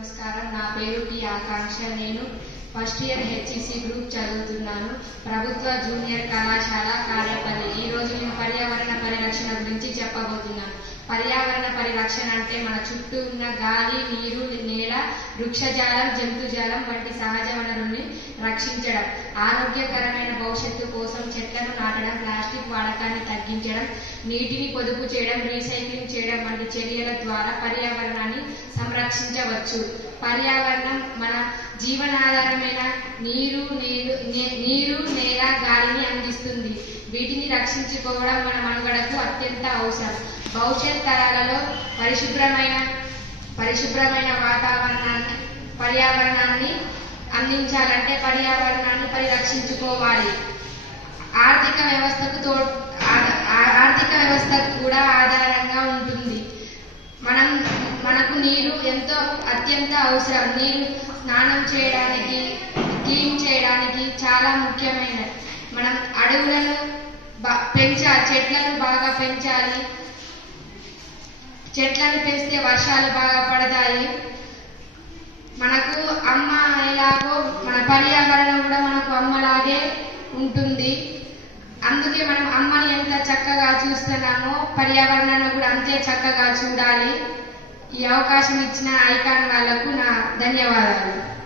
నమస్కారం. నా పేరు టి ఆకాంక్ష. నేను ఫస్ట్ ఇయర్ హెచ్ఈసి గ్రూప్ చదువుతున్నాను. ప్రభుత్వ జూనియర్ కళాశాల కారేపల్లి. ఈ రోజు నేను పర్యావరణ పరిరక్షణ గురించి చెప్పబోతున్నాను. పర్యావరణ పరిరక్షణ అంటే మన చుట్టూ ఉన్న గాలి, నీరు, నేల, వృక్షజాలం, జంతుజాలం వంటి సహజ వనరుల్ని రక్షించడం, ఆరోగ్యకరమైన భవిష్యత్తు కోసం చెట్లను నాటడం, ప్లాస్టిక్ వాడకాన్ని తగ్గించడం, నీటిని పొదుపు చేయడం, రీసైక్లింగ్ చేయడం వంటి చర్యల ద్వారా పర్యావరణాన్ని సంరక్షించవచ్చు. పర్యావరణం మన జీవనాధారమైన నీరు, నేల, గాలిని అందిస్తుంది. వీటిని రక్షించుకోవడం మన మనుగడకు అత్యంత అవసరం. భవిష్యత్ తరాలలో పరిశుభ్రమైన పర్యావరణాన్ని అందించాలంటే పర్యావరణాన్ని పరిరక్షించుకోవాలి. ఆర్థిక వ్యవస్థకు కూడా ఆధారంగా ఉంటుంది. మనకు నీరు అత్యంత అవసరం. నీరు స్నానం చేయడానికి, క్లీన్ చేయడానికి చాలా ముఖ్యమైనది. మనం అడవులను చెట్లను బాగా పెంచాలి. చెట్లను పెంచితే వర్షాలు బాగా పడతాయి. మనకు అమ్మ ఎలాగో మన పర్యావరణం కూడా మనకు అమ్మలాగే ఉంటుంది. అందుకే మనం అమ్మని ఎంత చక్కగా చూస్తున్నామో పర్యావరణాన్ని కూడా అంతే చక్కగా చూడాలి. ఈ అవకాశం ఇచ్చిన ఐకాన్ వాళ్లకు నా ధన్యవాదాలు.